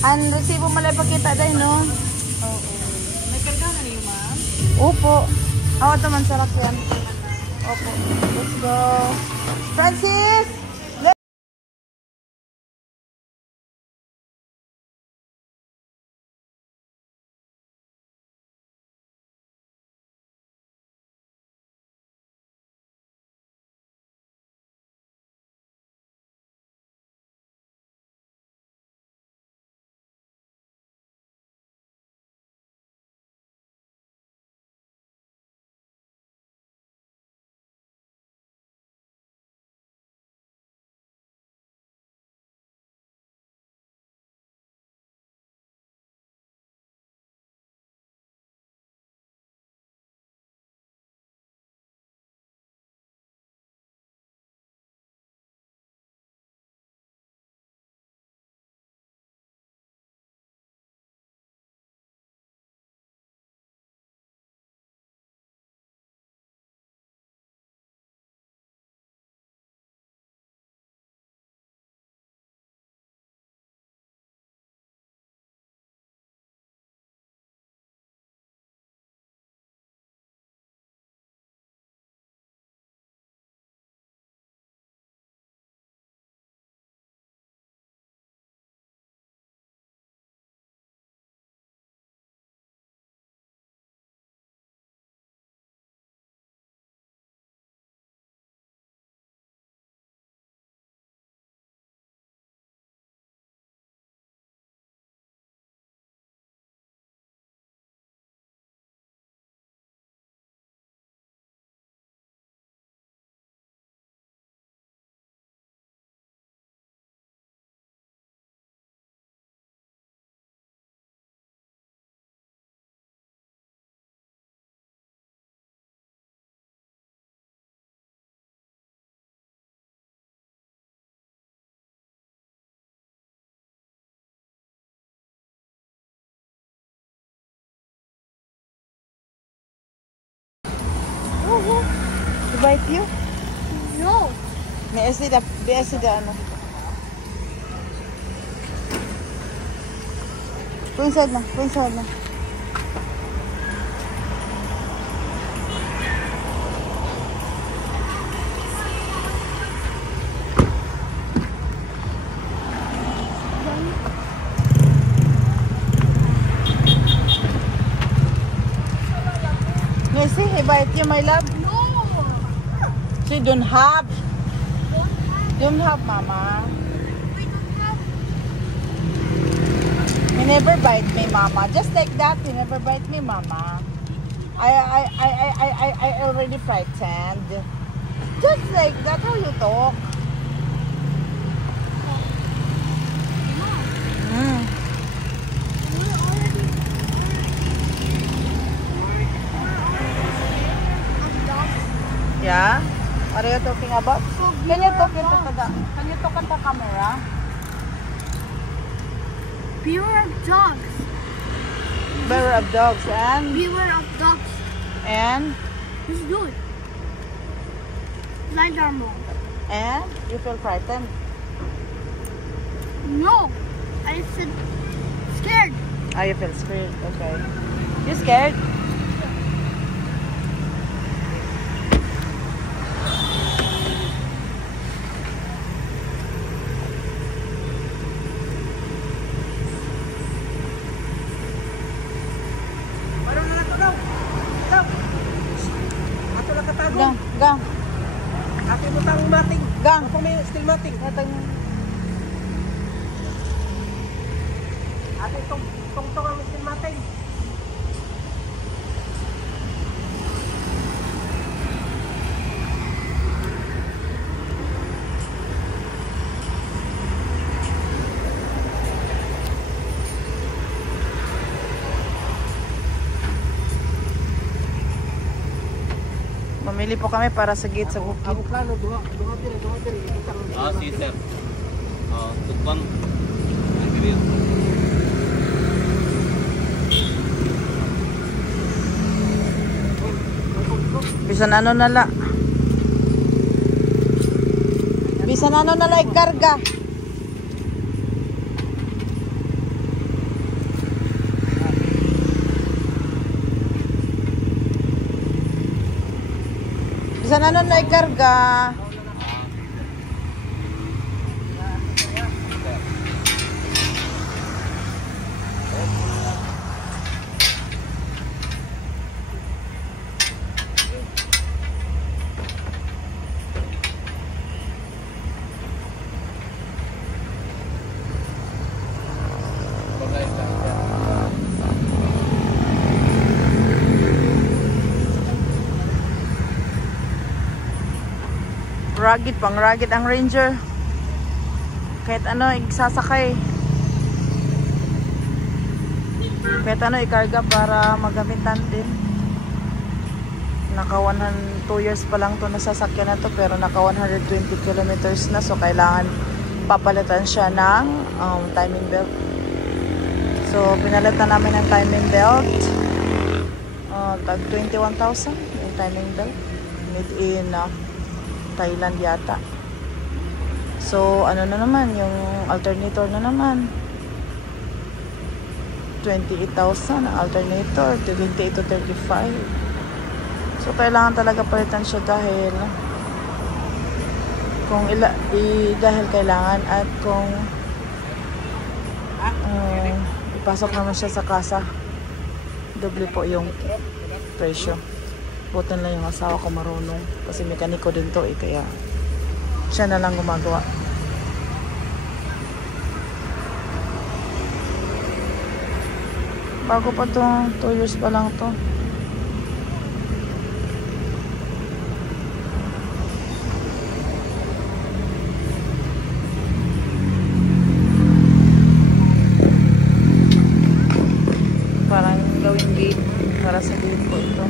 Ang resibo malay pakita dahil, no? Oo. May karga na niyo, ma'am? Opo. Oo, ito man sarap yan. Opo. Let's go. Francis! Invite you? No. BSC da ano. Go inside na. Messi, invite you, my love. She don't have. Don't have, Mama. You never bite me, Mama. Just like that, you never bite me, Mama. I already frightened. Just like that, how you talk? Yeah? What are you talking about? Can you talk at the camera? Beware of dogs. Beware of dogs and? Beware of dogs. And? It's good. Like normal. And? You feel frightened? No. I said scared. Oh, you feel scared. Okay. You scared? Gang. Ate mo tang mating. Gang. Ako may still mating. Ate tong ang still mating. Mamili po kami para sa gate sa Vukid. Ako plano, duha diri. Si sir. Tukbang. Bisan ano nala. Bisan ano nala ikarga. Saan ano na ikarga? Rugged, pang rugged ang Ranger. Kahit ano, igsasakay. Kahit ano, ikarga para magamitan din. Naka 2 years pa lang to nasasakyan na to, pero naka 120 kilometers na. So, kailangan papalitan siya ng timing belt. So, pinalitan namin ng timing belt. Tag 21,000 yung timing belt. Made in Thailand yata. So, ano na naman, yung alternator na naman. 28,000 ang alternator, 28 to 35. So, kailangan talaga palitan siya dahil dahil kailangan at kung ipasok naman siya sa kasa, doble po yung presyo. Buti lang yung asawa ko marunong kasi mekaniko din to kaya siya na lang gumagawa. Bago pa to, 2 years pa lang to. Parang gawing gate para sa gate po ito.